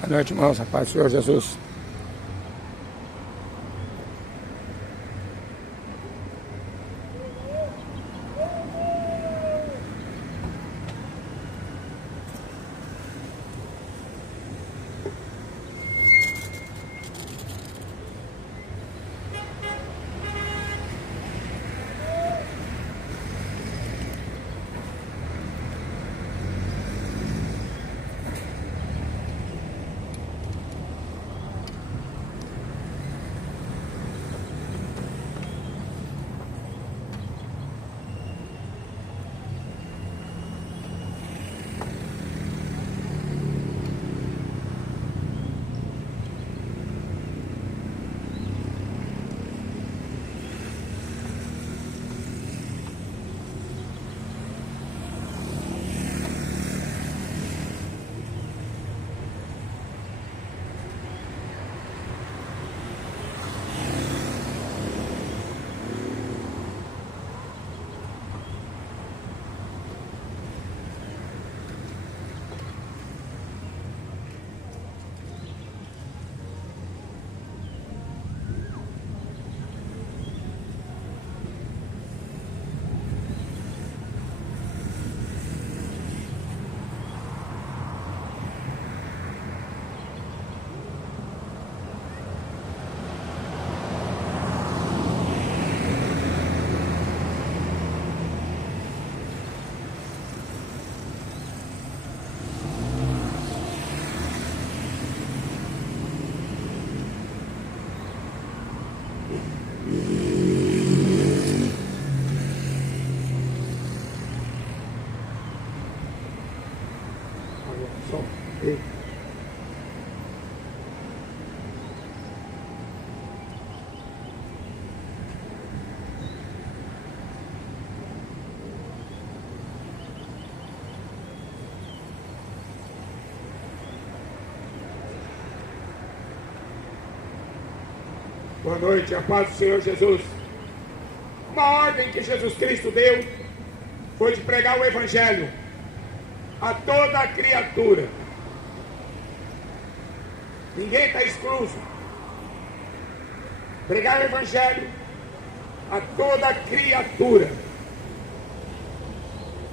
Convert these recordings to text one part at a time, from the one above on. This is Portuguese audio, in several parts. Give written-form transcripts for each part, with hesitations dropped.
Boa noite, irmãos. A paz do Senhor Jesus. Boa noite, a paz do Senhor Jesus. Uma ordem que Jesus Cristo deu foi de pregar o Evangelho a toda criatura. Ninguém está excluso. Pregar o Evangelho a toda criatura.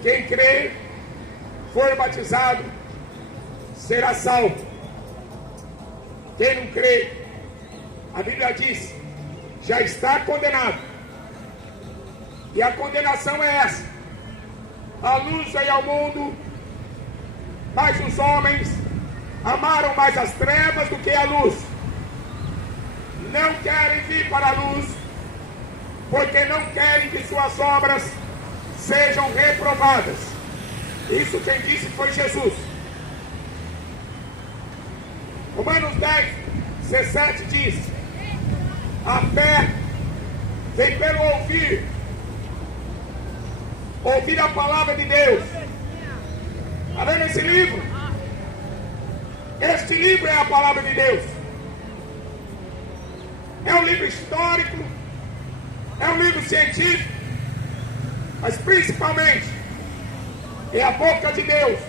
Quem crê, for batizado, será salvo. Quem não crê, a Bíblia diz, já está condenado. E a condenação é essa: a luz veio ao mundo, mas os homens amaram mais as trevas do que a luz. Não querem vir para a luz, porque não querem que suas obras sejam reprovadas. Isso quem disse foi Jesus. Romanos 10, 17 diz: a fé vem pelo ouvir a palavra de Deus. Está vendo esse livro? Este livro é a palavra de Deus. É um livro histórico, é um livro científico, mas principalmente é a boca de Deus.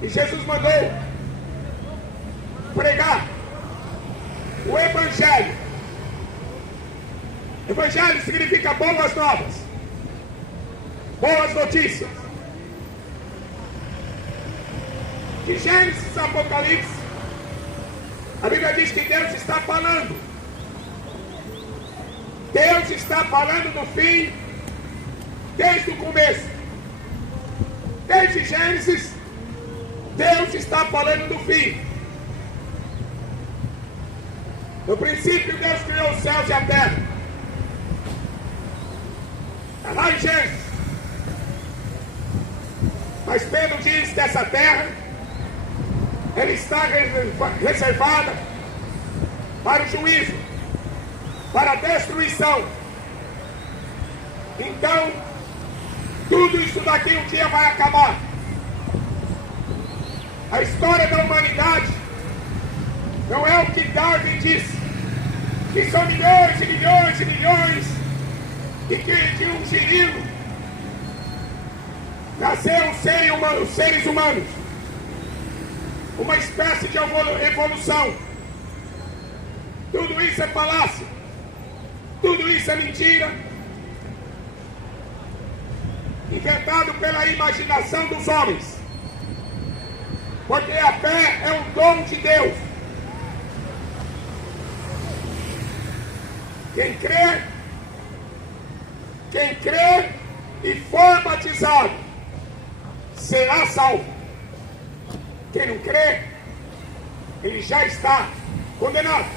E Jesus mandou pregar o Evangelho. Evangelho significa boas novas, boas notícias. De Gênesis a Apocalipse, a Bíblia diz que Deus está falando. Deus está falando do fim desde o começo. Desde Gênesis, Deus está falando do fim. No princípio, Deus criou os céus e a terra. Está lá em Gênesis. Mas Pedro diz que essa terra, ela está reservada para o juízo, para a destruição. Então, tudo isso daqui um dia vai acabar. A história da humanidade não é o que Darwin disse, que são milhões e milhões e milhões, e que de um girino nasceram os seres humanos. uma espécie de evolução. Tudo isso é falácia. Tudo isso é mentira. Inventado pela imaginação dos homens. Porque a fé é um dom de Deus. Quem crê e for batizado será salvo. Quem não crê, ele já está condenado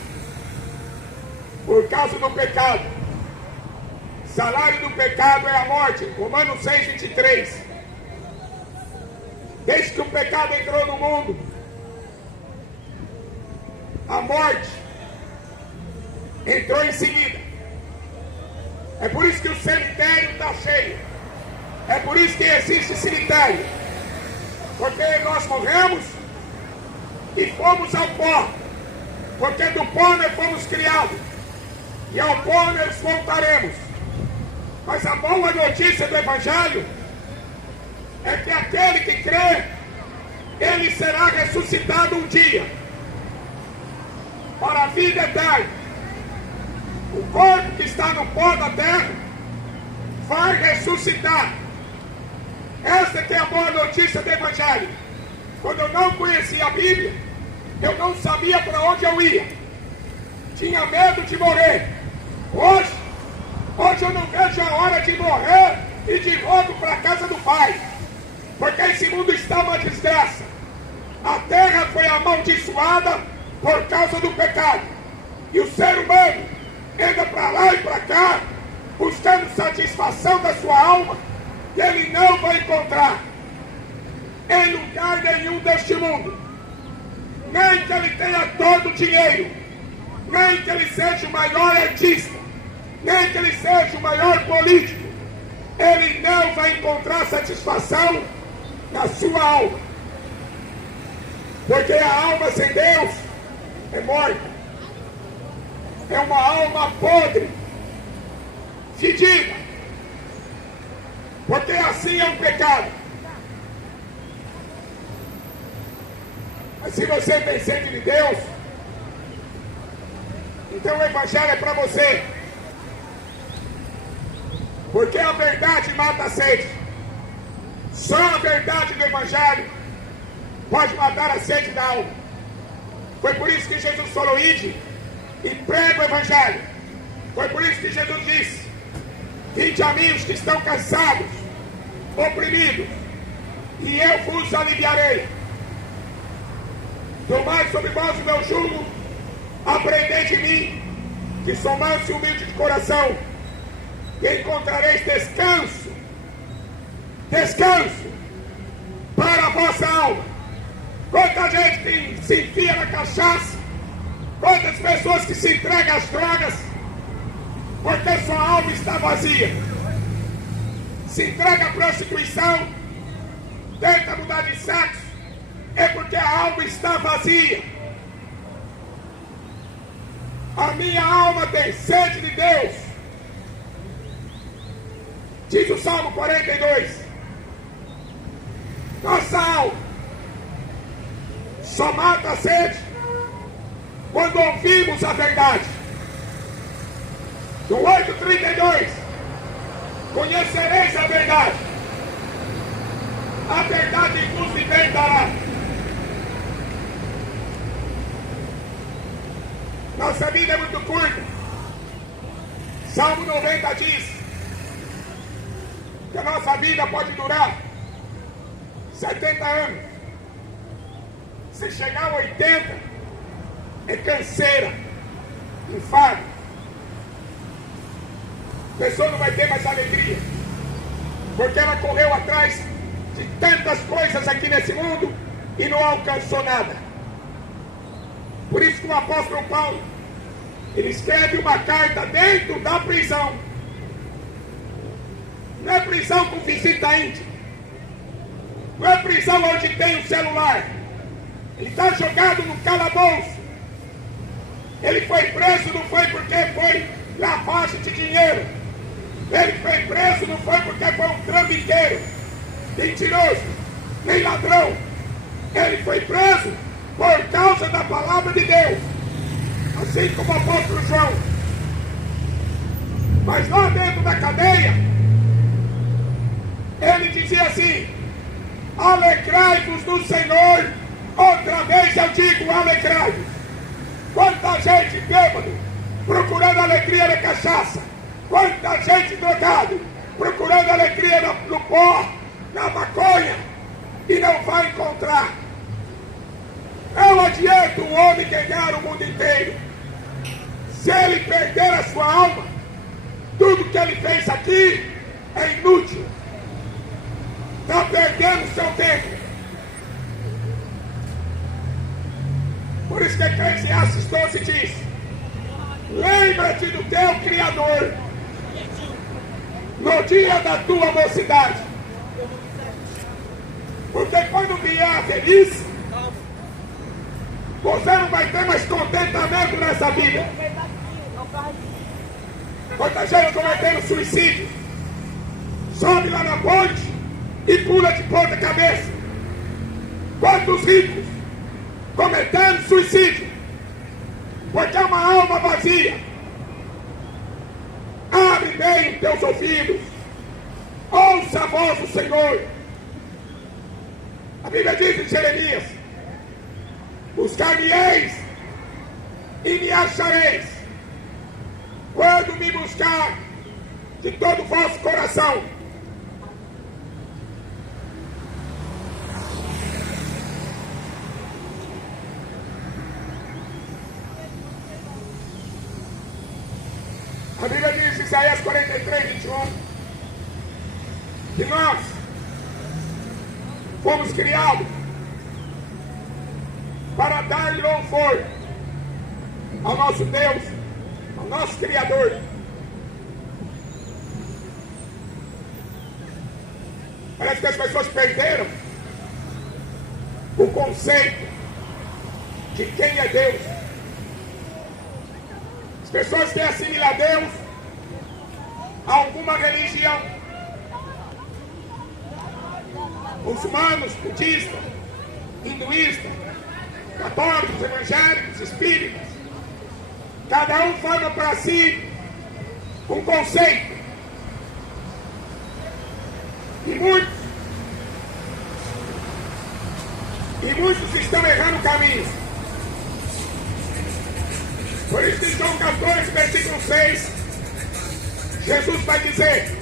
por causa do pecado. O salário do pecado é a morte. Romanos 6:23. Desde que o pecado entrou no mundo, a morte entrou em seguida. É por isso que o cemitério está cheio. É por isso que existe cemitério. Porque nós morremos e fomos ao pó. Porque do pó nós fomos criados. E ao pó nós voltaremos. Mas a boa notícia do Evangelho é que aquele que crê, ele será ressuscitado um dia para a vida eterna. O corpo que está no pó da terra vai ressuscitar. Esta que é a boa notícia do Evangelho. Quando eu não conhecia a Bíblia, eu não sabia para onde eu ia. Tinha medo de morrer. Hoje eu não vejo a hora de morrer e de ir logo para a casa do Pai. Porque esse mundo está uma desgraça. A terra foi amaldiçoada por causa do pecado. E o ser humano anda para lá e para cá, buscando satisfação da sua alma, que ele não vai encontrar em lugar nenhum deste mundo. Nem que ele tenha todo o dinheiro, nem que ele seja o maior artista, nem que ele seja o maior político, ele não vai encontrar satisfação na sua alma. Porque a alma sem Deus é morta. É uma alma podre, fedida. Porque assim é um pecado. Mas se você tem sede de Deus, então o Evangelho é para você. Porque a verdade mata a sede. Só a verdade do Evangelho pode matar a sede da alma. Foi por isso que Jesus falou: ide e prega o Evangelho. Foi por isso que Jesus disse: vinde a mim os que estão cansados, oprimidos, e eu vos aliviarei. Tomai sobre vós o meu jugo, aprendei de mim, que sou manso e humilde de coração, e encontrareis descanso para a vossa alma. Quanta gente que se enfia na cachaça, quantas pessoas que se entregam às drogas, porque sua alma está vazia. Se entrega à prostituição, tenta mudar de sexo, é porque a alma está vazia. A minha alma tem sede de Deus. Diz o Salmo 42. Nossa alma só mata a sede quando ouvimos a verdade. No 8:32, conhecereis a verdade vos libertará. Nossa vida é muito curta. Salmo 90 diz que a nossa vida pode durar 70 anos. Se chegar a 80, é canseira, infarto. A pessoa não vai ter mais alegria, porque ela correu atrás de tantas coisas aqui nesse mundo e não alcançou nada. Por isso que o apóstolo Paulo, ele escreve uma carta dentro da prisão. Não é prisão com visita íntima, não é prisão onde tem o celular. Ele está jogado no calabouço. Ele foi preso, não foi porque foi lavagem de dinheiro. Ele foi preso, não foi porque foi um trambiqueiro, mentiroso, nem ladrão. Ele foi preso por causa da palavra de Deus, assim como o apóstolo João. Mas lá dentro da cadeia, ele dizia assim: alegrai-vos no Senhor. Outra vez eu digo, alegrai-vos. Quanta gente bêbado, procurando alegria na cachaça. Quanta gente drogado, procurando alegria no pó, na maconha, e não vai encontrar. Não adianta o homem ganhar o mundo inteiro. Se ele perder a sua alma, tudo que ele fez aqui é inútil. Está perdendo seu tempo. Por isso que Eclesiastes 12 diz: lembra-te do teu Criador no dia da tua mocidade. Porque quando vier a velhice, você não vai ter mais contentamento nessa vida. Quanta gente cometendo suicídio, sobe lá na ponte e pula de ponta cabeça. Quantos ricos cometendo suicídio, porque é uma alma vazia. Abre bem os teus ouvidos, ouça a voz do Senhor. A Bíblia diz em Jeremias: buscar-me-eis e me achareis, quando me buscar de todo o vosso coração. A Bíblia diz em Isaías 43, 21, que nós fomos criados para dar louvor ao nosso Deus, ao nosso Criador. Parece que as pessoas perderam o conceito de quem é Deus. As pessoas têm assimilado Deus a alguma religião. Muçulmanos, budistas, hinduístas, católicos, evangélicos, espíritas. Cada um forma para si um conceito. E muitos estão errando o caminho. Por isso, em João 14, versículo 6, Jesus vai dizer: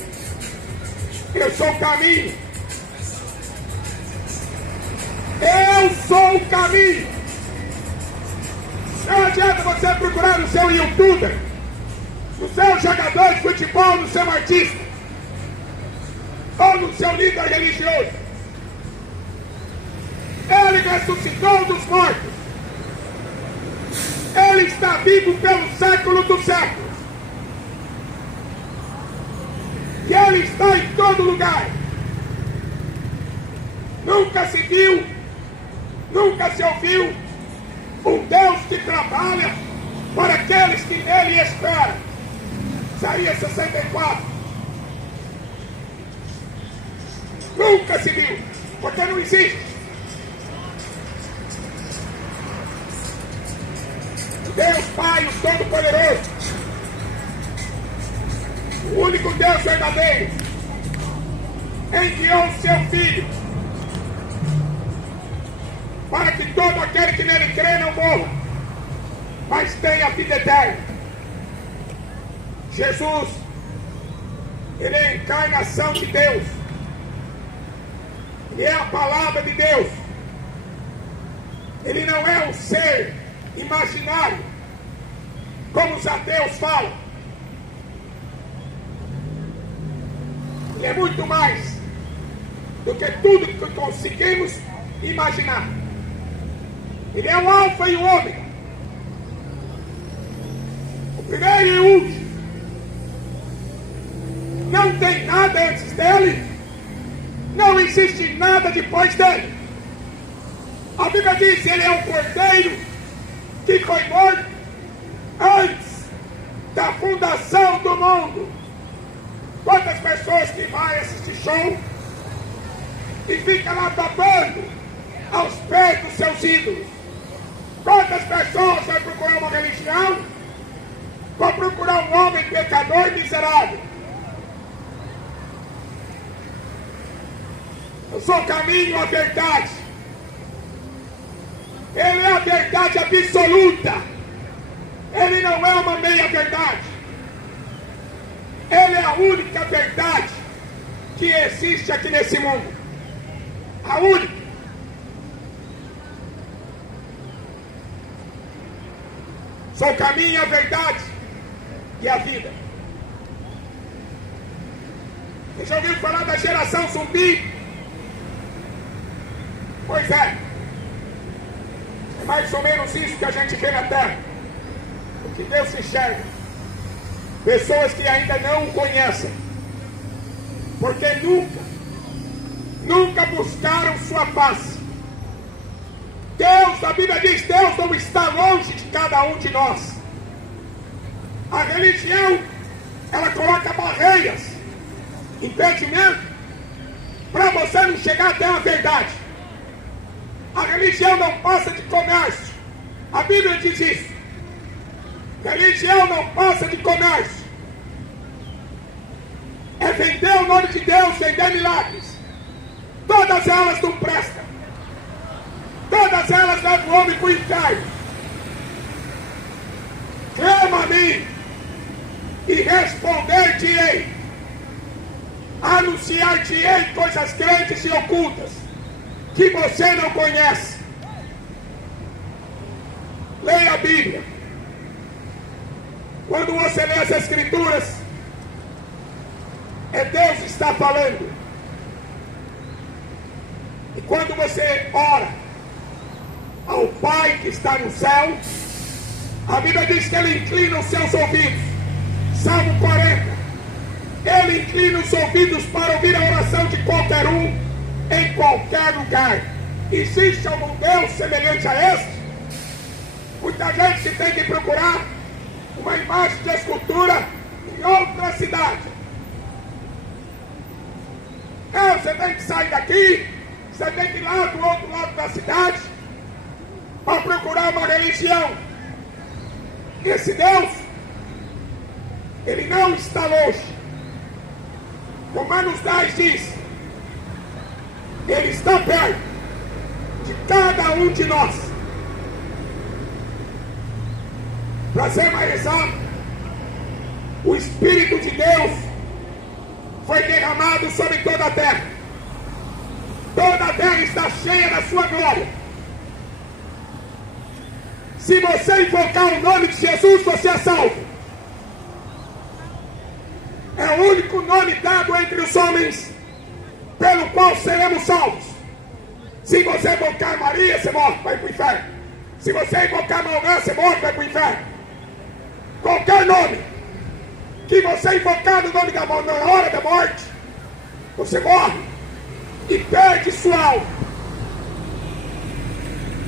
eu sou o caminho. Eu sou o caminho. Não adianta você procurar no seu youtuber, no seu jogador de futebol, no seu artista, ou no seu líder religioso. Ele ressuscitou dos mortos. Ele está vivo pelo século dos séculos. E Ele está em todo lugar. Nunca se viu, nunca se ouviu um Deus que trabalha para aqueles que nele esperam. Isaías 64. Nunca se viu, porque não existe. Deus Pai, o Todo-Poderoso, o único Deus verdadeiro, enviou o seu Filho para que todo aquele que nele crê não morra, mas tenha a vida eterna. Jesus, ele é a encarnação de Deus, ele é a palavra de Deus. Ele não é um ser imaginário, como os ateus falam. Ele é muito mais do que tudo que conseguimos imaginar. Ele é o alfa e o ômega, o primeiro e o último. Não tem nada antes dele, não existe nada depois dele. A Bíblia diz: ele é o cordeiro que foi morto antes da fundação do mundo. Quantas pessoas que vão assistir show e ficam lá babando aos pés dos seus ídolos? pessoas vão procurar uma religião, vão procurar um homem pecador e miserável. Eu sou o caminho, a verdade. Ele é a verdade absoluta. Ele não é uma meia verdade. Ele é a única verdade que existe aqui nesse mundo. A única. Sou o caminho, a verdade e a vida. Você já ouviu falar da geração zumbi? Pois é. É mais ou menos isso que a gente vê na Terra. O que Deus enxerga. Pessoas que ainda não o conhecem. Porque nunca buscaram sua face. Deus, a Bíblia diz, Deus não está longe de cada um de nós. A religião, ela coloca barreiras, impedimento, para você não chegar até a verdade. A religião não passa de comércio. A Bíblia diz isso. Religião não passa de comércio. É vender o nome de Deus, vender milagres. Todas elas não prestam. Todas elas levam o homem para o inferno. Clama a mim e responder-te-ei. Anunciar-te-ei coisas grandes e ocultas que você não conhece. Leia a Bíblia. Quando você lê as Escrituras, é Deus que está falando. E quando você ora ao Pai que está no céu, a Bíblia diz que Ele inclina os seus ouvidos. Salmo 40. Ele inclina os ouvidos para ouvir a oração de qualquer um, em qualquer lugar. Existe algum Deus semelhante a este? Muita gente que tem que procurar uma imagem de escultura em outra cidade. Você tem que sair daqui, você tem que ir lá do outro lado da cidade para procurar uma religião. Esse Deus, Ele não está longe. Romanos 10 diz, Ele está perto de cada um de nós. Para ser mais exato, o Espírito de Deus foi derramado sobre toda a terra. Toda a terra está cheia da sua glória. Se você invocar o nome de Jesus, você é salvo. É o único nome dado entre os homens pelo qual seremos salvos. Se você invocar Maria, você morre, vai para o inferno. Se você invocar Maomé, você morre, vai para o inferno. Qualquer nome que você invocar no nome da morte, na hora da morte, você morre e perde sua alma.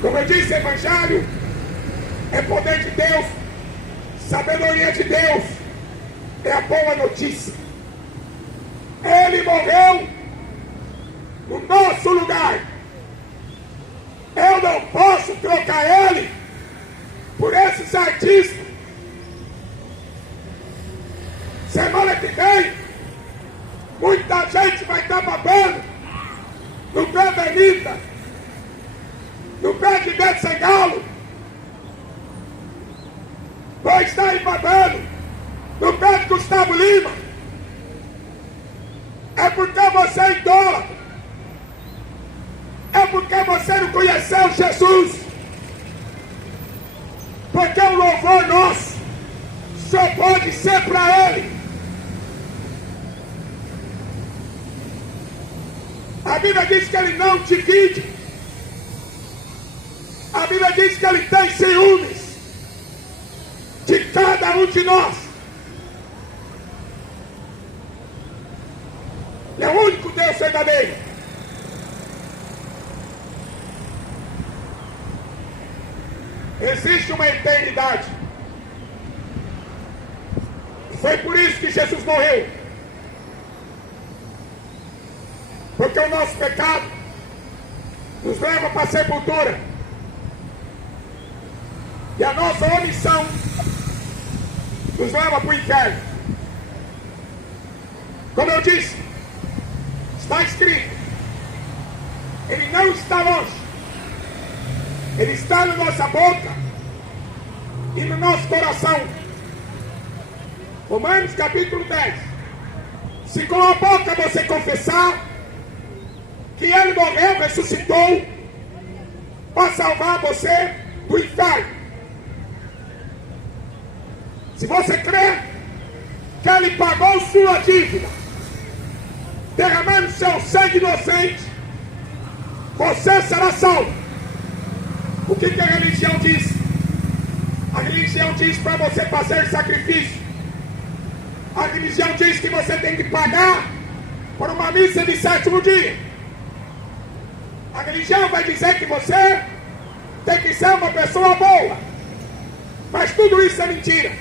Como eu disse, Evangelho é poder de Deus, sabedoria de Deus, é a boa notícia. Ele morreu no nosso lugar. Eu não posso trocar Ele por esses artistas. Semana que vem, muita gente vai estar babando no pé da Anitta, no pé de Ivete Sangalo, vai estar aí babando no pé de Gustavo Lima. É porque você é idólatra. É porque você não conheceu Jesus. Porque o louvor nosso só pode ser para Ele. A Bíblia diz que Ele não divide. A Bíblia diz que Ele tem ciúmes de cada um de nós. Ele é o único Deus verdadeiro. Existe uma eternidade. Foi por isso que Jesus morreu. Porque o nosso pecado nos leva para a sepultura. E a nossa omissão nos leva para o inferno. Como eu disse, está escrito, ele não está longe, ele está na nossa boca e no nosso coração. Romanos capítulo 10. Se com a boca você confessar que ele morreu, ressuscitou para salvar você do inferno, se você crê que ele pagou sua dívida, derramando seu sangue inocente, você será salvo. O que a religião diz? A religião diz para você fazer sacrifício. A religião diz que você tem que pagar por uma missa de sétimo dia. A religião vai dizer que você tem que ser uma pessoa boa. Mas tudo isso é mentira.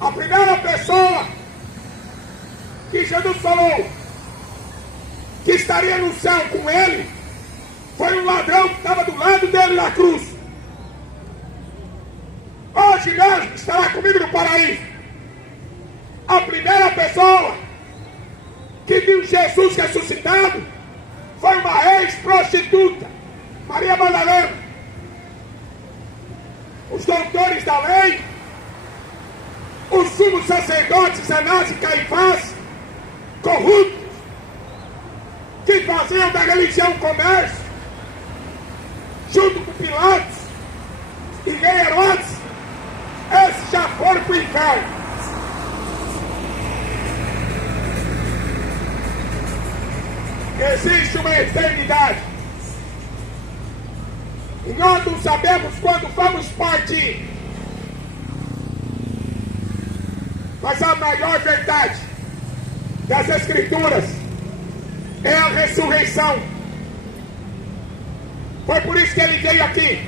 A primeira pessoa que Jesus falou que estaria no céu com ele foi um ladrão que estava do lado dele na cruz. Hoje mesmo estará comigo no paraíso. A primeira pessoa que viu Jesus ressuscitado foi uma ex-prostituta, Maria Madalena. Os doutores da lei, os sumos sacerdotes Anás e Caifás, corruptos, que faziam da religião comércio, junto com Pilatos e rei Herodes, esses já foram para o inferno. Existe uma eternidade e nós não sabemos quando vamos partir. Mas a maior verdade das Escrituras é a ressurreição. Foi por isso que ele veio aqui.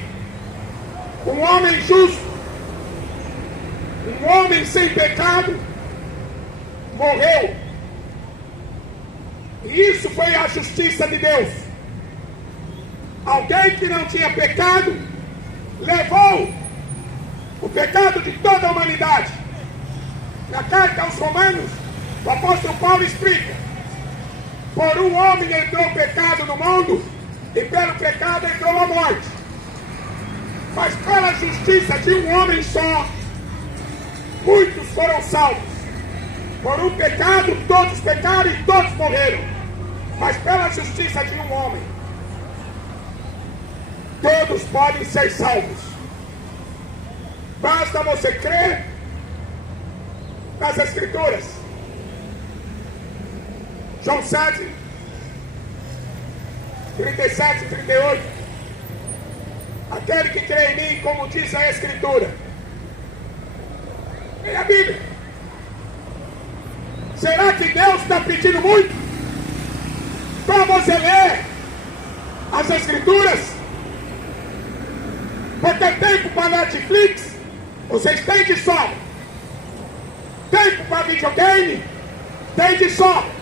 Um homem justo, um homem sem pecado, morreu. E isso foi a justiça de Deus. Alguém que não tinha pecado levou o pecado de toda a humanidade. Na carta aos Romanos, o apóstolo Paulo explica: por um homem entrou o pecado no mundo, e pelo pecado entrou a morte. Mas pela justiça de um homem só, muitos foram salvos. Por um pecado, todos pecaram e todos morreram. Mas pela justiça de um homem, todos podem ser salvos. Basta você crer nas Escrituras. João 7, 37 e 38. Aquele que crê em mim, como diz a Escritura. É a Bíblia. Será que Deus está pedindo muito para você ler as Escrituras? Porque tempo para Netflix vocês têm de sobra. Tempo para videogame tem de sobra.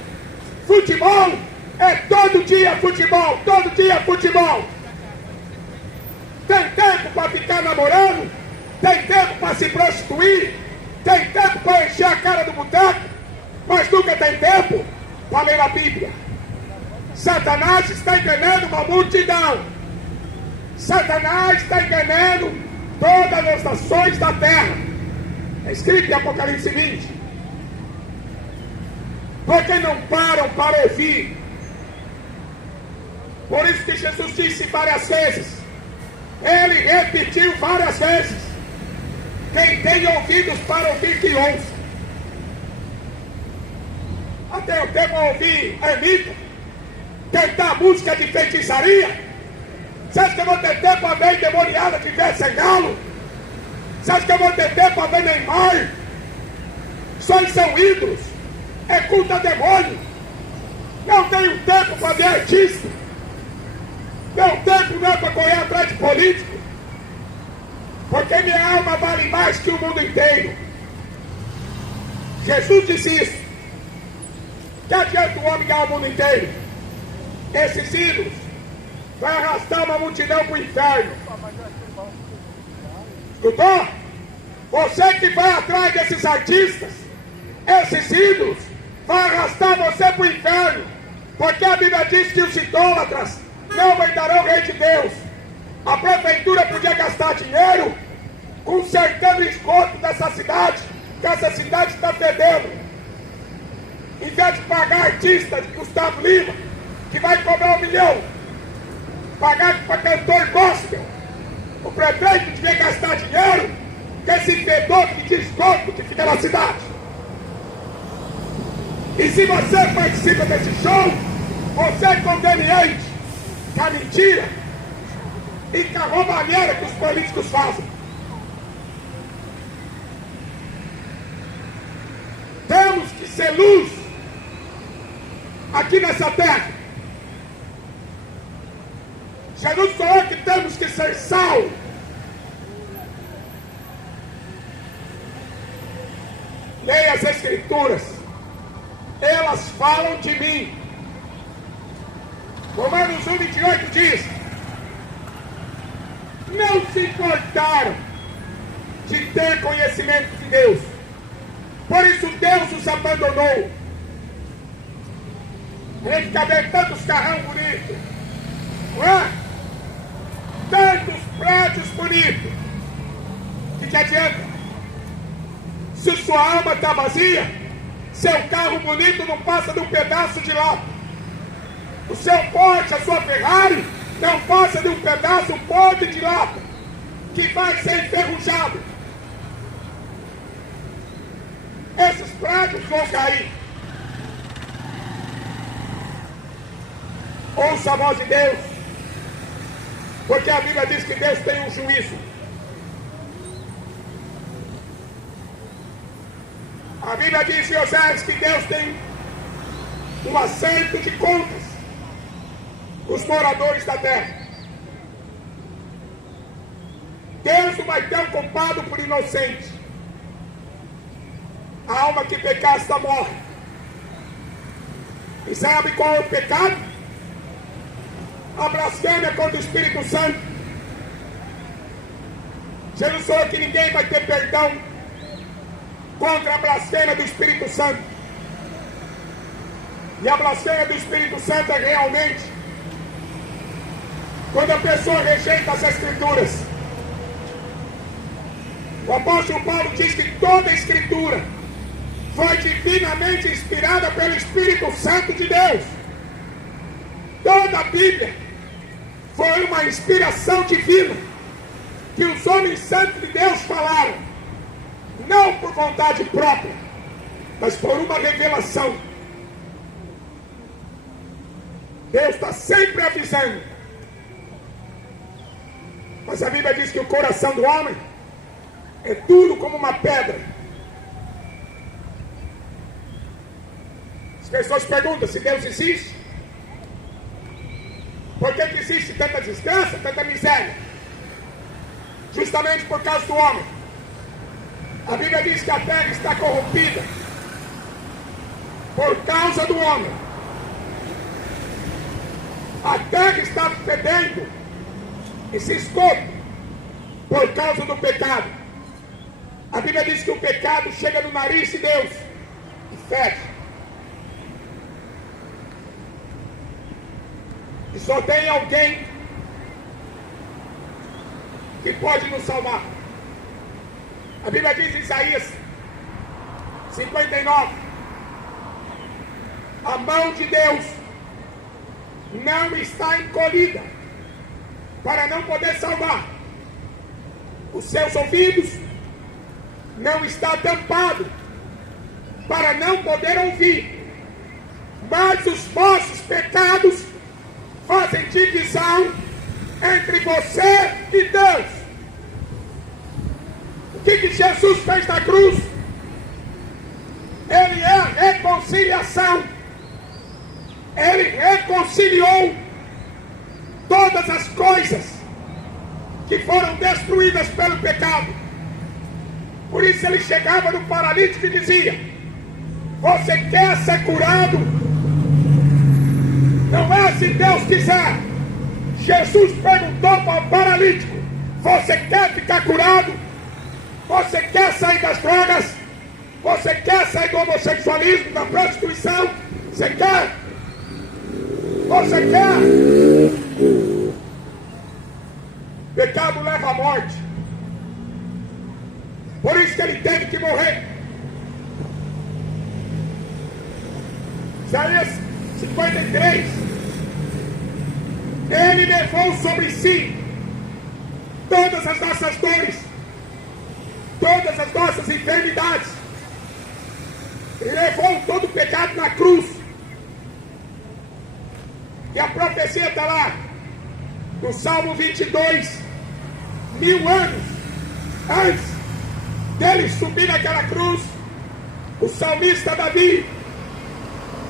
Futebol é todo dia futebol, todo dia futebol. Tem tempo para ficar namorando, tem tempo para se prostituir, tem tempo para encher a cara do boteco, mas nunca tem tempo para ler a Bíblia. Satanás está enganando uma multidão. Satanás está enganando todas as nações da terra. É escrito em Apocalipse 20. Porque não param para ouvir. Por isso que Jesus disse várias vezes, ele repetiu várias vezes: quem tem ouvidos para ouvir, que ouça. Até eu tempo a ouvir a Anitta cantar música de feitiçaria. Você acha que eu vou ter tempo para ver endemoniada que vê sem galo? Você acha que eu vou ter tempo para ver Neymar? Só eles são ídolos. É culto a demônio. Não tenho tempo para ver artista. Meu tempo não é para correr atrás de político. Porque minha alma vale mais que o mundo inteiro. Jesus disse isso. Que adianta o homem ganhar o mundo inteiro? Esses ídolos vai arrastar uma multidão para o inferno. Escutou? Você que vai atrás desses artistas, esses ídolos, vai arrastar você para o inferno. Porque a Bíblia diz que os idólatras não herdarão o rei de Deus. A prefeitura podia gastar dinheiro consertando o esgoto dessa cidade, que essa cidade está fedendo. Em vez de pagar artista de Gustavo Lima, que vai cobrar 1 milhão, pagar para cantor gospel, o prefeito devia gastar dinheiro com esse fedor de esgoto que fica na cidade. E se você participa desse show, você é conveniente com a mentira e com a roubalheira que os políticos fazem. Temos que ser luz aqui nessa terra. Jesus falou que temos que ser sal. Leia as Escrituras. Elas falam de mim. Romanos 1:28 diz: não se importaram de ter conhecimento de Deus, por isso Deus os abandonou. A gente fica vendo tantos carrão bonitos, não é? Tantos prédios bonitos. O que adianta? Se sua alma está vazia, seu carro bonito não passa de um pedaço de lata. O seu Porsche, a sua Ferrari, não passa de um pedaço podre de lata, que vai ser enferrujado. Esses prédios vão cair. Ouça a voz de Deus, porque a Bíblia diz que Deus tem um juízo. A Bíblia diz em Oséias que Deus tem um acerto de contas com os moradores da terra. Deus não vai ter um culpado por inocente. A alma que pecar está morre. E sabe qual é o pecado? A blasfêmia contra o Espírito Santo. Jesus falou que ninguém vai ter perdão contra a blasfêmia do Espírito Santo. E a blasfêmia do Espírito Santo é realmente quando a pessoa rejeita as Escrituras. O apóstolo Paulo diz que toda a Escritura foi divinamente inspirada pelo Espírito Santo de Deus. Toda a Bíblia foi uma inspiração divina que os homens santos de Deus falaram, não por vontade própria, mas por uma revelação. Deus está sempre avisando. Mas a Bíblia diz que o coração do homem é duro como uma pedra. As pessoas perguntam se Deus existe. Por que existe tanta desgraça, tanta miséria? Justamente por causa do homem. A Bíblia diz que a terra está corrompida por causa do homem. A terra está fedendo esse esgoto por causa do pecado. A Bíblia diz que o pecado chega no nariz de Deus e fede. E só tem alguém que pode nos salvar. A Bíblia diz em Isaías 59: a mão de Deus não está encolhida para não poder salvar. Os seus ouvidos não está tampado para não poder ouvir. Mas os vossos pecados fazem divisão entre você e Deus. O que Jesus fez na cruz? Ele é a reconciliação. Ele reconciliou todas as coisas que foram destruídas pelo pecado. Por isso ele chegava no paralítico e dizia: você quer ser curado? Não é se Deus quiser. Jesus perguntou para o paralítico: você quer ficar curado? Você quer sair das drogas? Você quer sair do homossexualismo, da prostituição? Você quer? Você quer? Pecado leva à morte. Por isso que ele teve que morrer. Isaías 53. Ele levou sobre si todas as nossas dores, todas as nossas enfermidades. Ele levou todo o pecado na cruz. E a profecia está lá, no Salmo 22, 1000 anos antes dele subir naquela cruz, o salmista Davi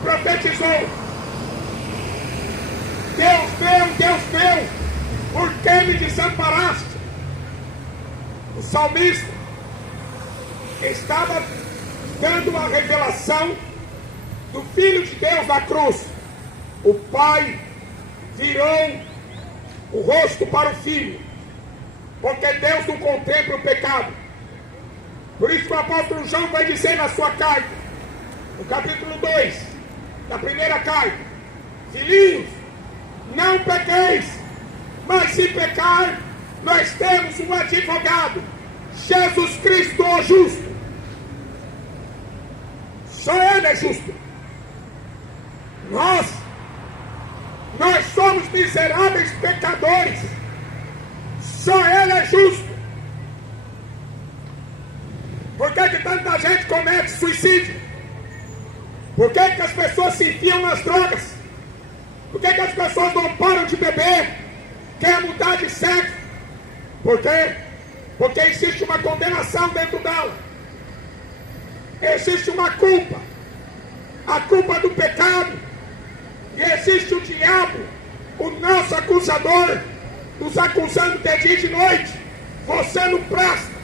profetizou: Deus meu, por que me desamparaste? O salmista estava dando a revelação do Filho de Deus na cruz. O Pai virou o rosto para o Filho, porque Deus não contempla o pecado. Por isso que o apóstolo João vai dizer na sua carta, no capítulo 2, da primeira carta: filhinhos, não pequeis, mas se pecar, nós temos um advogado, Jesus Cristo o justo. Só Ele é justo. Nós somos miseráveis pecadores. Só Ele é justo. Por que tanta gente comete suicídio? Por que as pessoas se enfiam nas drogas? Por que as pessoas não param de beber? Quer mudar de sexo? Por quê? Porque existe uma condenação dentro dela. Existe uma culpa. A culpa do pecado. E existe o diabo, o nosso acusador, nos acusando de dia e de noite. Você não presta.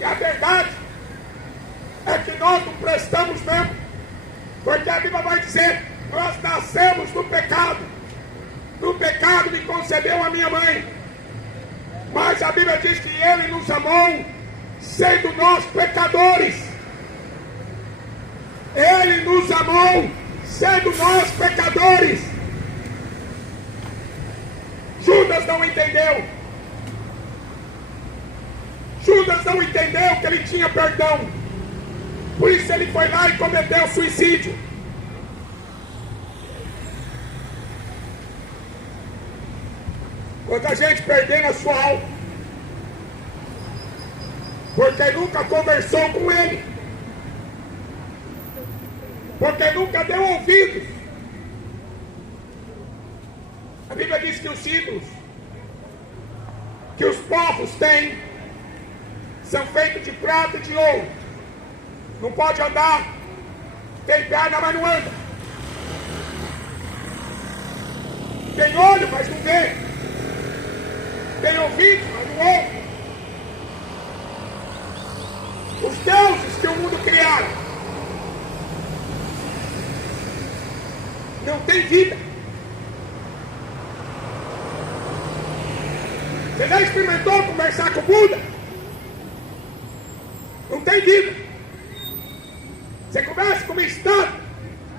E a verdade é que nós não prestamos mesmo. Porque a Bíblia vai dizer: nós nascemos no pecado. No pecado me concebeu a minha mãe. Mas a Bíblia diz que Ele nos amou, sendo nós pecadores. Ele nos amou, sendo nós pecadores. Judas não entendeu. Judas não entendeu que ele tinha perdão. Por isso ele foi lá e cometeu suicídio. Quanta gente perdendo a sua alma, porque nunca conversou com Ele, porque nunca deu ouvidos. A Bíblia diz que os ídolos que os povos têm são feitos de prata e de ouro. Não pode andar, tem perna, mas não anda. Tem olho, mas não vê. Tem ouvido, mas não ouve. Os deuses que o mundo criaram não tem vida. Você já experimentou conversar com o Buda? Não tem vida. Você conversa com uma estátua,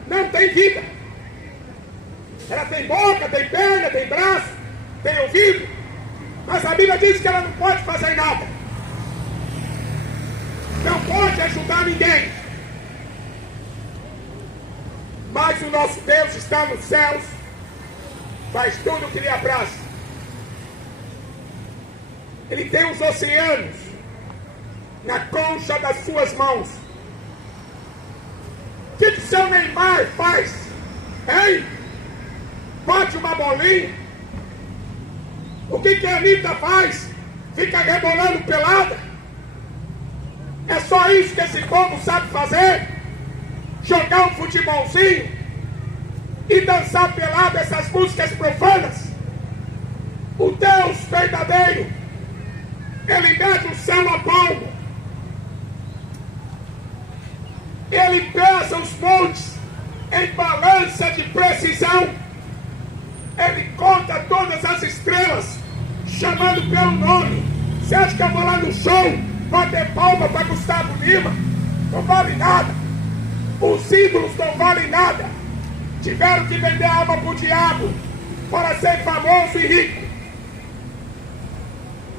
não tem vida. Ela tem boca, tem perna, tem braço, tem ouvido, mas a Bíblia diz que ela não pode fazer nada. Não pode ajudar ninguém. Mas o nosso Deus está nos céus, faz tudo o que lhe apraz. Ele tem os oceanos na concha das suas mãos. O que seu Neymar faz? Hein? Bate uma bolinha. O que a Anitta faz? Fica rebolando pelada. É só isso que esse povo sabe fazer? Jogar um futebolzinho e dançar pelado essas músicas profanas? O Deus verdadeiro, Ele mede o céu a palmo. Ele pesa os montes em balança de precisão. Ele conta todas as estrelas chamando pelo nome. Você acha que eu vou lá no show bater palma para Gustavo Lima? Não vale nada. Os ídolos não valem nada. Tiveram que vender a alma para o diabo para ser famoso e rico.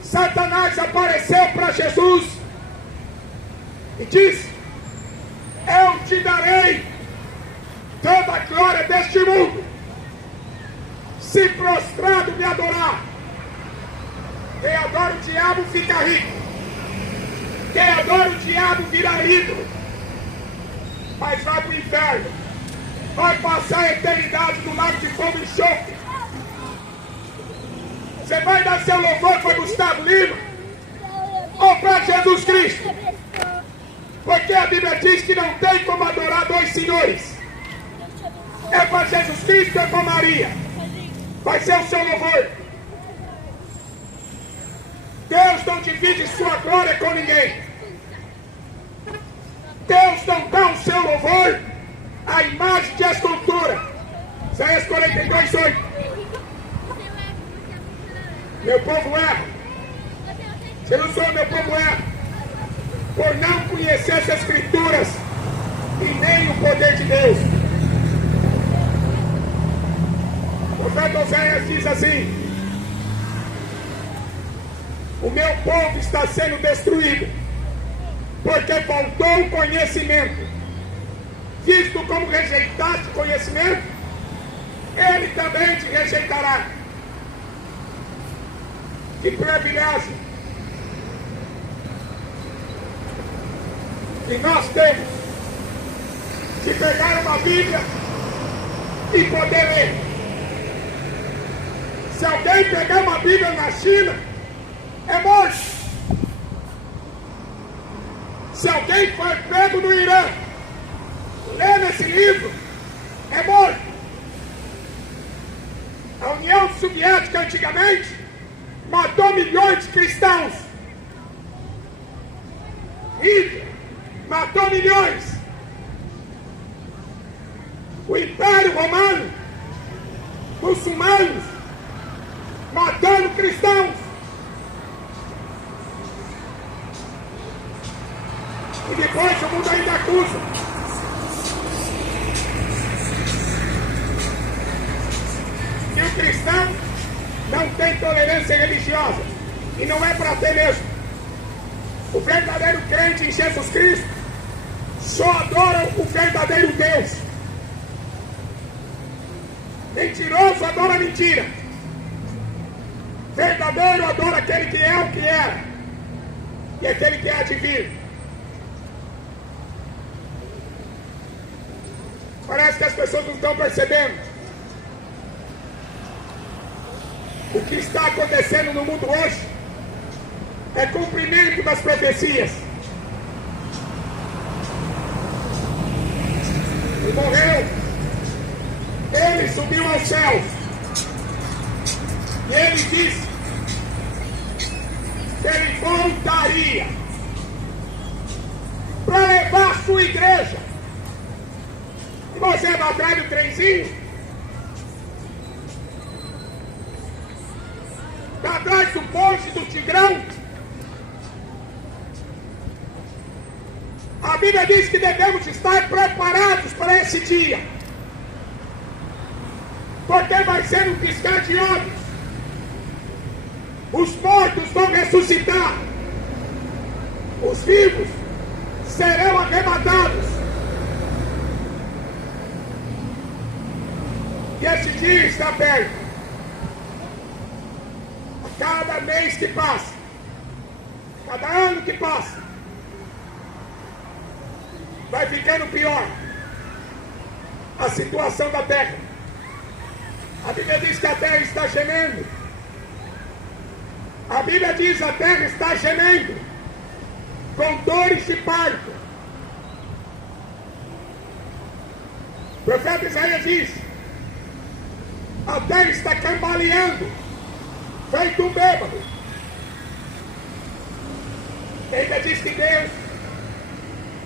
Satanás apareceu para Jesus e disse: eu te darei toda a glória deste mundo, se prostrado me adorar. Quem adora o diabo fica rico. Quem adora o diabo vira ídolo, mas vai para o inferno. Vai passar a eternidade do lago de fogo e enxofre. Você vai dar seu louvor para Gustavo Lima ou para Jesus Cristo? Porque a Bíblia diz que não tem como adorar dois senhores. É para Jesus Cristo, é para Maria. Vai ser o seu louvor. Deus não divide sua glória com ninguém. Deus não dá o seu louvor à imagem de escultura. Isaías 42:8. Meu povo erra. Se não sou meu povo erra, por não conhecer as Escrituras e nem o poder de Deus. O profeta Oséias diz assim: o meu povo está sendo destruído porque faltou conhecimento. Visto como rejeitaste conhecimento, ele também te rejeitará. Que privilégio que nós temos de pegar uma Bíblia e poder ler. Se alguém pegar uma Bíblia na China, é morto. Se alguém for pego no Irã, lendo esse livro, é morto. A União Soviética antigamente matou milhões de cristãos. Hitler matou milhões. O Império Romano, muçulmanos, matando cristãos. E depois o mundo ainda acusa. Que o cristão não tem tolerância religiosa. E não é para ter mesmo. O verdadeiro crente em Jesus Cristo só adora o verdadeiro Deus. Mentiroso adora mentira. Verdadeiro adora aquele que é o que era e aquele que há de vir. Parece que as pessoas não estão percebendo o que está acontecendo no mundo hoje. É cumprimento das profecias. E morreu. Ele subiu aos céus. E ele disse que ele voltaria para levar a sua igreja. E você vai atrás do trenzinho? Está atrás do ponte do Tigrão? A Bíblia diz que devemos estar preparados para esse dia. Porque vai ser um piscar de olhos. Os mortos vão ressuscitar. Os vivos serão arrebatados. E esse dia está perto. A cada mês que passa, cada ano que passa, vai ficando pior a situação da terra. A Bíblia diz que a terra está gemendo. A Bíblia diz que a terra está gemendo com dores de parto. O profeta Isaías diz: a terra está cambaleando, feito um bêbado. Ainda diz que Deus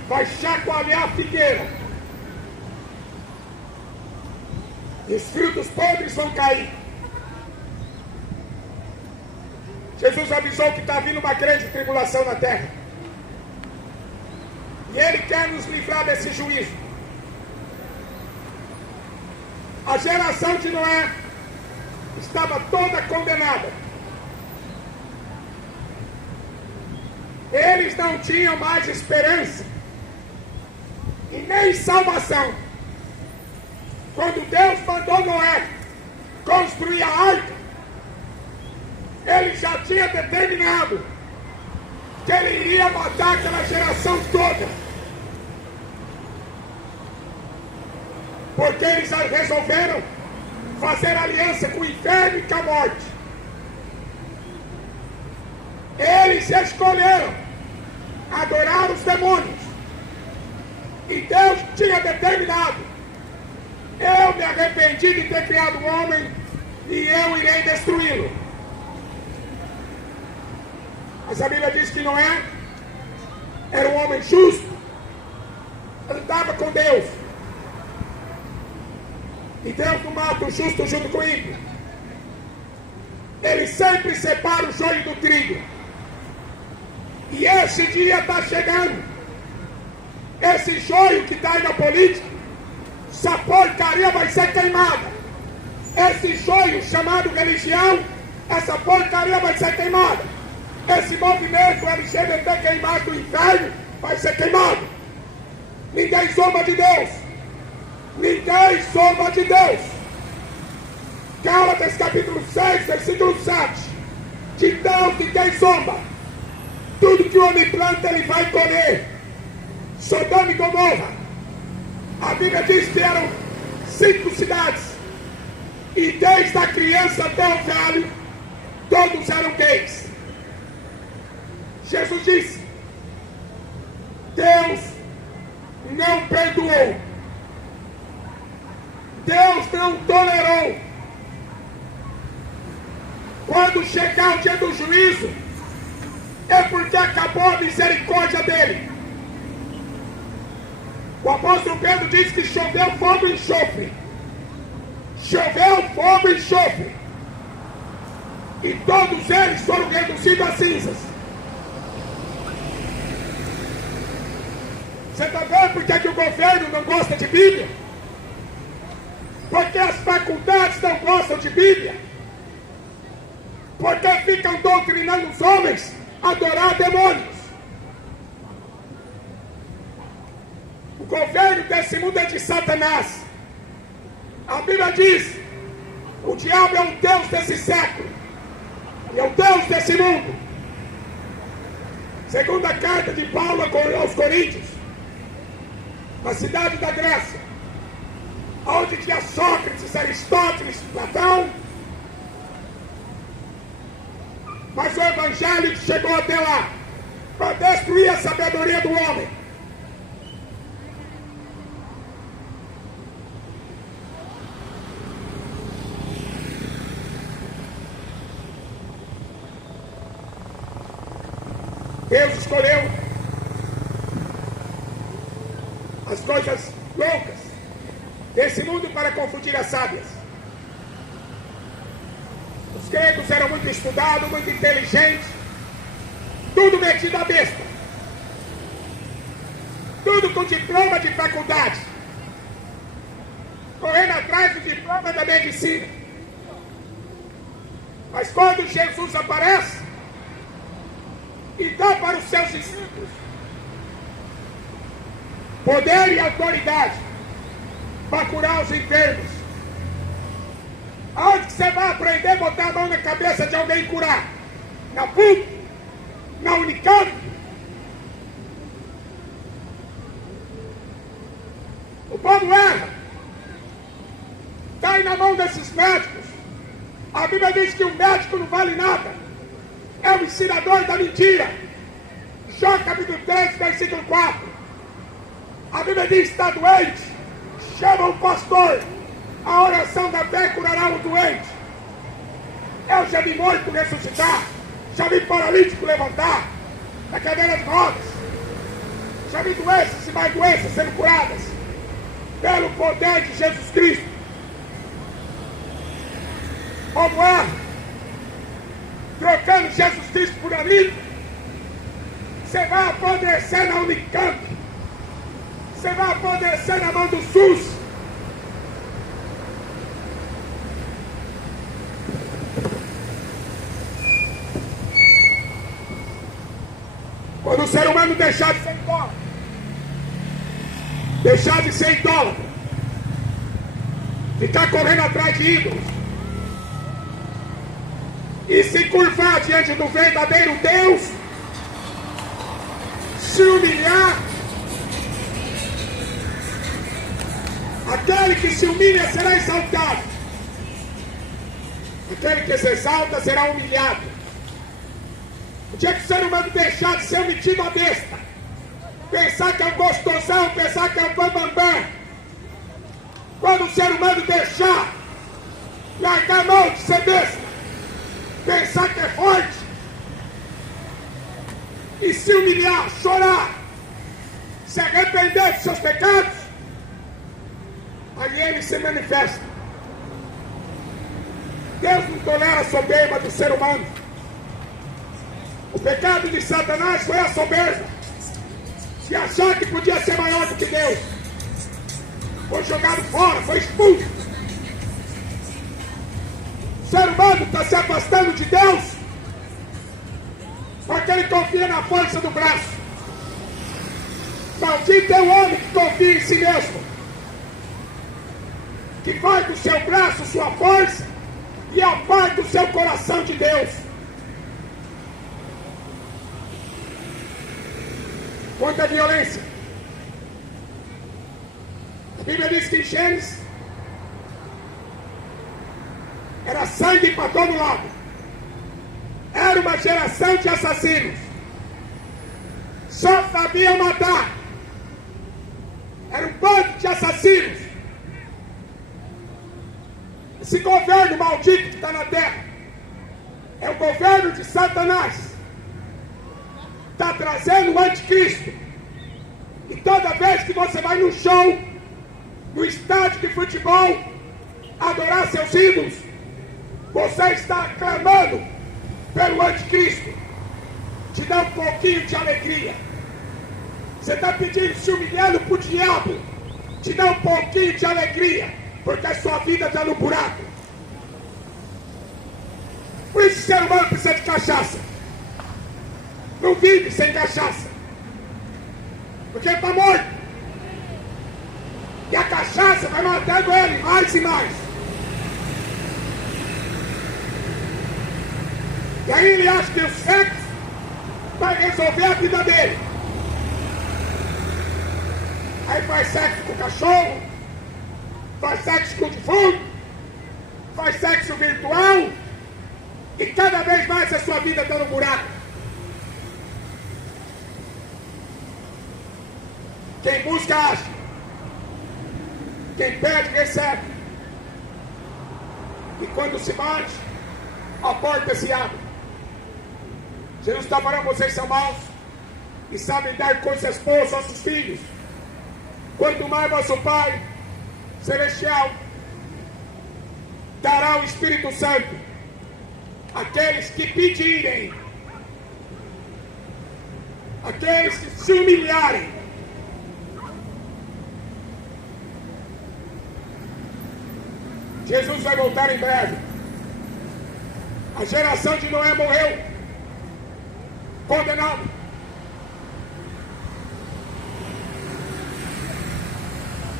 vai chacoalhar a figueira. E os frutos podres vão cair. Jesus avisou que está vindo uma grande tribulação na terra. E Ele quer nos livrar desse juízo. A geração de Noé estava toda condenada. Eles não tinham mais esperança e nem salvação. Quando Deus mandou Noé construir a arca, Ele já tinha determinado que Ele iria matar aquela geração toda. Porque eles resolveram fazer aliança com o inferno e com a morte. Eles escolheram adorar os demônios. E Deus tinha determinado: eu me arrependi de ter criado o homem e eu irei destruí-lo. Mas a Bíblia diz que Noé era um homem justo, andava com Deus. E Deus não mata o justo junto com o ímpio. Ele sempre separa o joio do trigo. E esse dia está chegando. Esse joio que está aí na política, essa porcaria vai ser queimada. Esse joio chamado religião, essa porcaria vai ser queimada. Esse movimento LGBT queimado do inferno vai ser queimado. Ninguém zomba de Deus. Ninguém zomba de Deus. Gálatas capítulo 6, versículo 7. De Deus ninguém zomba. Tudo que o homem planta ele vai colher. Sodoma e Gomorra, a Bíblia diz que eram 5 cidades. E desde a criança até o velho, todos eram gays. Jesus disse: Deus não perdoou. Deus não tolerou. Quando chegar o dia do juízo, é porque acabou a misericórdia dele. O apóstolo Pedro diz que choveu fogo e enxofre. Choveu fogo e enxofre. E todos eles foram reduzidos a cinzas. Você está vendo por que o governo não gosta de Bíblia? Porque as faculdades não gostam de Bíblia? Porque ficam doutrinando os homens a adorar demônios? O governo desse mundo é de Satanás. A Bíblia diz: o diabo é o Deus desse século e é o Deus desse mundo. Segunda carta de Paulo aos Coríntios, na cidade da Grécia, onde tinha Sócrates, Aristóteles, Platão, mas o evangelho chegou até lá para destruir a sabedoria do homem. Deus escolheu as coisas loucas desse mundo para confundir as sábias. Os gregos eram muito estudados, muito inteligentes, tudo metido à besta, tudo com diploma de faculdade, correndo atrás do diploma da medicina. Mas quando Jesus aparece e dá para os seus discípulos poder e autoridade para curar os enfermos, aonde que você vai aprender a botar a mão na cabeça de alguém e curar? Na PUC? Na Unicamp? O povo erra. Está aí na mão desses médicos. A Bíblia diz que o médico não vale nada. É o ensinador da mentira. Jó capítulo 3, versículo 4. A Bíblia diz: está doente, chama o pastor. A oração da fé curará o doente. Eu já vi morto ressuscitar. Já vi paralítico levantar da cadeira de rodas. Já vi doenças e mais doenças sendo curadas pelo poder de Jesus Cristo. Como é? trocando Jesus Cristo por amigo, você vai apodrecer na Unicamp, você vai apodrecer na mão do SUS. Quando o ser humano deixar de ser idólatra, deixar de ser idólatra, ficar correndo atrás de ídolos e se curvar diante do verdadeiro Deus, se humilhar, aquele que se humilha será exaltado, aquele que se exalta será humilhado. O dia que o ser humano deixar de ser metido a besta, pensar que é um gostosão, pensar que é um bambambam, quando o ser humano deixar, largar a mão de ser besta, pensar que é forte, e se humilhar, chorar, se arrepender dos seus pecados, aí ele se manifesta. Deus não tolera a soberba do ser humano. O pecado de Satanás foi a soberba, de achar que podia ser maior do que Deus. Foi jogado fora, foi expulso. O ser humano está se afastando de Deus porque ele confia na força do braço. Maldito é o homem que confia em si mesmo, que faz do seu braço sua força e aparta o seu coração de Deus. Quanto à violência, a Bíblia diz que em Gênesis era sangue para todo lado. Era uma geração de assassinos. Só sabia matar. Era um bando de assassinos. Esse governo maldito que está na terra é o governo de Satanás. Está trazendo o anticristo. E toda vez que você vai no show, no estádio de futebol, adorar seus ídolos, você está clamando pelo anticristo. Te dá um pouquinho de alegria. Você está pedindo, se humilhando para o diabo. Te dá um pouquinho de alegria, porque a sua vida está no buraco. Por isso o ser humano precisa de cachaça. Não vive sem cachaça, porque ele está morto. E a cachaça vai matando ele mais e mais. E aí ele acha que o sexo vai resolver a vida dele. Aí faz sexo com o cachorro, faz sexo com o defunto, faz sexo virtual, e cada vez mais a sua vida está no buraco. Quem busca, acha. Quem pede, recebe. E quando se bate, a porta se abre. Jesus está falando, vocês são maus e sabem dar coisas boas aos seus filhos. Quanto mais vosso Pai Celestial dará o Espírito Santo àqueles que pedirem, aqueles que se humilharem. Jesus vai voltar em breve. A geração de Noé morreu condenado.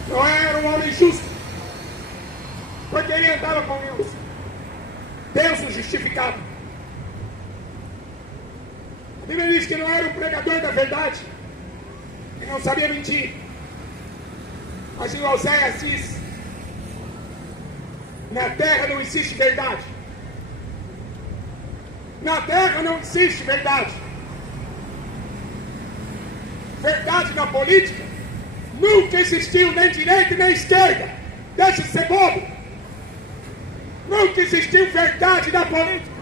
Noé era um homem justo, porque ele andava com Deus. Deus o justificava. A Bíblia diz que não era um pregador da verdade, ele não sabia mentir. Mas em Oséias diz: na terra não existe verdade. Na terra não existe verdade. Verdade na política nunca existiu, nem direita nem esquerda. Deixa de ser bobo. Nunca existiu verdade na política.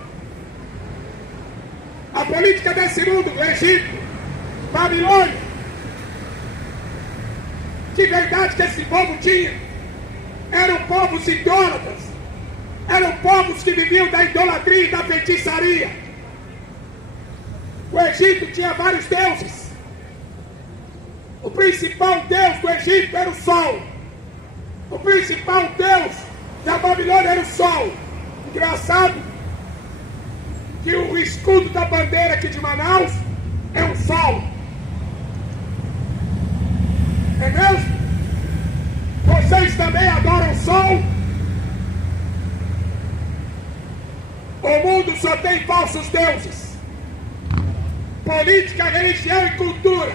A política desse mundo, do Egito, Babilônia, que verdade que esse povo tinha? Eram povos idólatras, eram povos que viviam da idolatria e da feitiçaria. O Egito tinha vários deuses. O principal deus do Egito era o sol. O principal deus da Babilônia era o sol. Engraçado que o escudo da bandeira aqui de Manaus é um sol. É mesmo? Vocês também adoram o sol? O mundo só tem falsos deuses. Política, religião e cultura.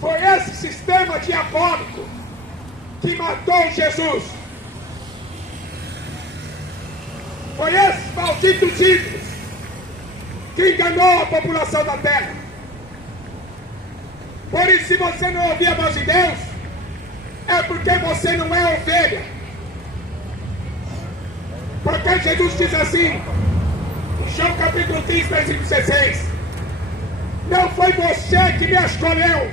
Foi esse sistema diabólico que matou Jesus. Foi esses malditos ídolos que enganou a população da terra. Por isso, se você não ouvir a voz de Deus, é porque você não é ovelha. Porque Jesus diz assim, em João capítulo 15, versículo 16: não foi você que me escolheu.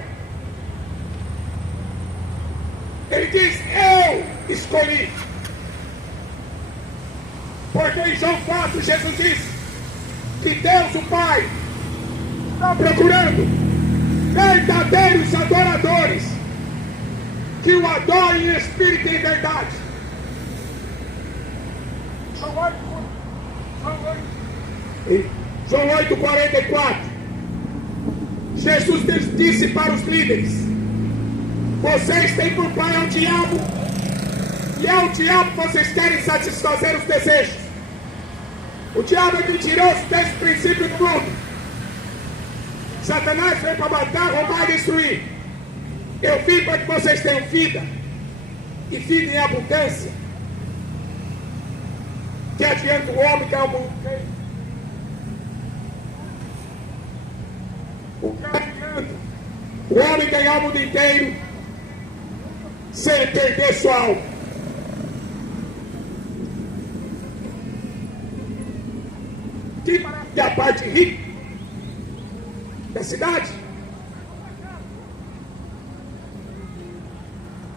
Ele diz, eu escolhi. Porque em João 4, Jesus diz que Deus, o Pai, está procurando verdadeiros adoradores que o adorem em espírito e em verdade. João 8, 44. Jesus disse para os líderes: vocês têm por pai ao diabo, e ao diabo vocês querem satisfazer os desejos. O diabo é mentiroso desde o princípio do mundo. Satanás veio para matar, roubar e destruir. Eu vim para que vocês tenham vida, e vida em abundância. Que adianta o homem ganhar o mundo inteiro? O homem ganhar o mundo inteiro sem perder sua alma. Que a parte rica da cidade,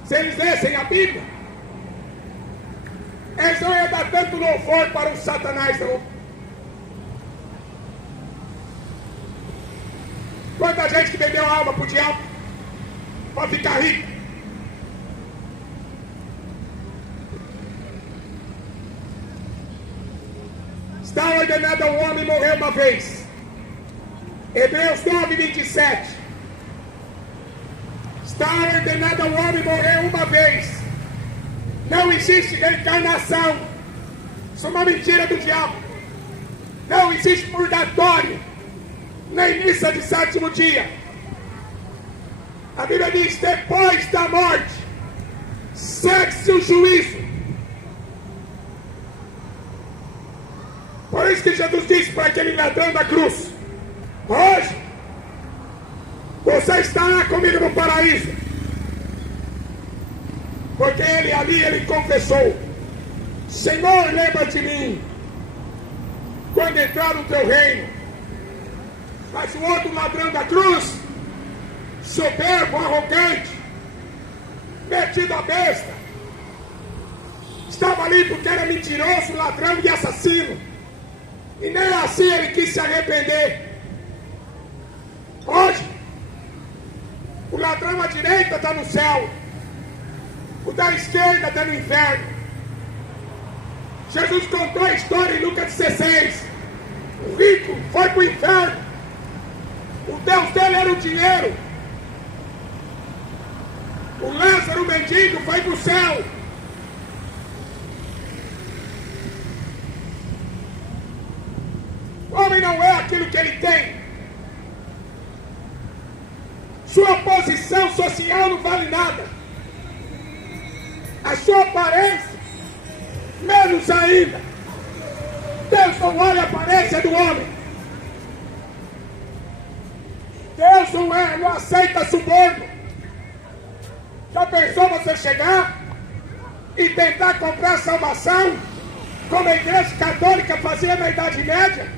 se eles lessem a Bíblia, eles não iam dar tanto louvor para o Satanás, não. Quanta gente que vendeu a alma para o diabo para ficar rico. Está ordenado ao homem morrer uma vez. Hebreus 9, 27. Está ordenado ao homem morrer uma vez. Não existe reencarnação. Isso é uma mentira do diabo. Não existe purgatório, nem missa de sétimo dia. A Bíblia diz: depois da morte segue-se o juízo. Por isso que Jesus disse para aquele ladrão da cruz: hoje você estará comigo no paraíso. Porque ele ali, ele confessou: Senhor, lembra de mim quando entrar no teu reino. Mas o outro ladrão da cruz, soberbo, arrogante, metido a besta, estava ali porque era mentiroso, ladrão e assassino. E nem assim ele quis se arrepender. Hoje, o ladrão à direita está no céu, o da esquerda está no inferno. Jesus contou a história em Lucas 16. O rico foi para o inferno. O Deus dele era o dinheiro. O Lázaro, o mendigo, foi para o céu. O homem não é aquilo que ele tem. Sua posição social não vale nada. A sua aparência, menos ainda. Deus não olha a aparência do homem. Deus não aceita suborno. Já pensou você chegar e tentar comprar salvação como a igreja católica fazia na Idade Média?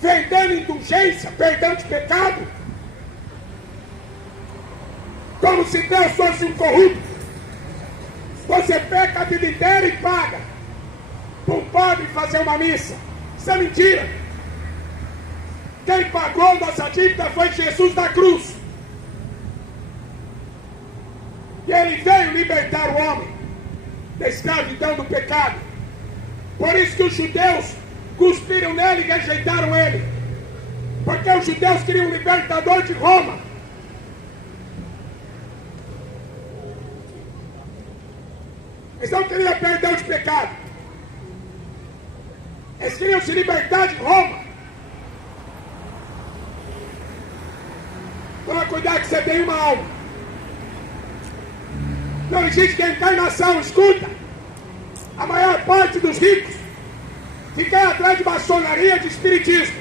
Vendendo indulgência, perdão de pecado? Como se Deus fosse um corrupto. Você peca a vida inteira e paga para um pobre fazer uma missa. Isso é mentira. Quem pagou nossa dívida foi Jesus na cruz. E ele veio libertar o homem da escravidão do pecado. Por isso que os judeus cuspiram nele e rejeitaram ele. Porque os judeus queriam um libertador de Roma. Eles não queriam perdão de pecado. Eles queriam se libertar de Roma. Toma cuidado que você tem uma alma. Não existe que a encarnação, escuta. A maior parte dos ricos fica atrás de maçonaria, de espiritismo.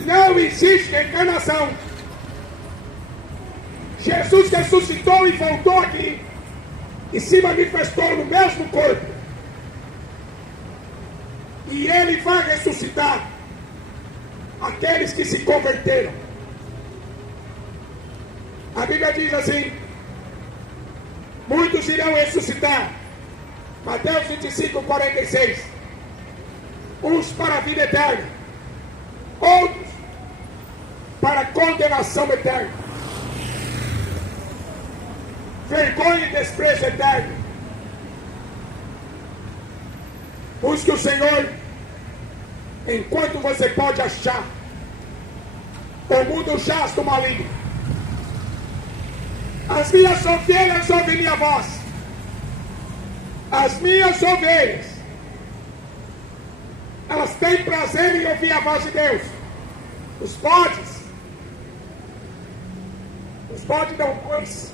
Não existe encarnação. Jesus ressuscitou e voltou aqui e se manifestou no mesmo corpo. E ele vai ressuscitar aqueles que se converteram. A Bíblia diz assim: muitos irão ressuscitar. Mateus 25, 46. Uns para a vida eterna, outros para a condenação eterna. Vergonha e desprezo eterno. Busque o Senhor enquanto você pode achar. O mundo jaz do maligno. As minhas ovelhas ouvem minha voz. As minhas ovelhas, elas têm prazer em ouvir a voz de Deus. Os bodes dão coice.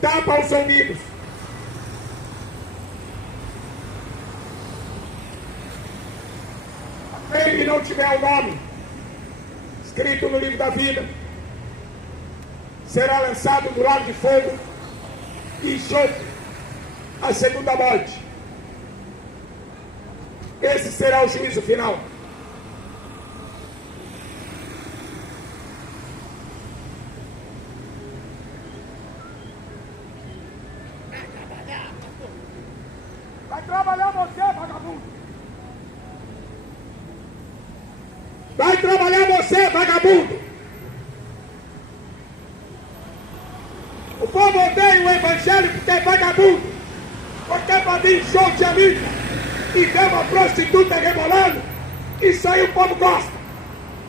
Tapa os ouvidos. Aquele que não tiver o nome escrito no livro da vida será lançado no lago de fogo e enxofre, a segunda morte. Esse será o juízo final. Vai trabalhar você, vagabundo. Vai trabalhar você, vagabundo. O povo odeia o evangelho porque é vagabundo. Porque é para vir show de amiga e ver uma prostituta rebolando. Isso aí o povo gosta.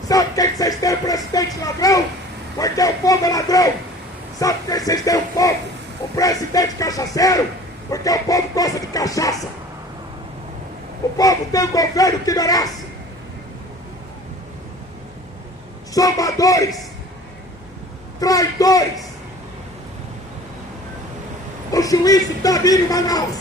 Sabe por que vocês têm o presidente ladrão? Porque o povo é ladrão. Sabe por que vocês têm o presidente cachaceiro? Porque o povo gosta de cachaça. O povo tem um governo que merece. Zombadores, traidores. O juízo está vindo em Manaus.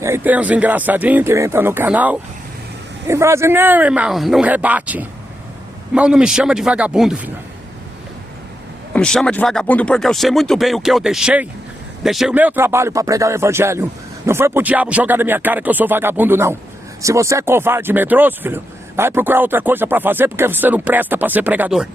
E aí tem uns engraçadinhos que entram no canal e falam assim: não, irmão, não rebate. Irmão, não me chama de vagabundo, filho. Não me chama de vagabundo porque eu sei muito bem o que eu deixei. Deixei o meu trabalho para pregar o evangelho. Não foi pro diabo jogar na minha cara que eu sou vagabundo, não. Se você é covarde e medroso, filho, vai procurar outra coisa para fazer porque você não presta para ser pregador.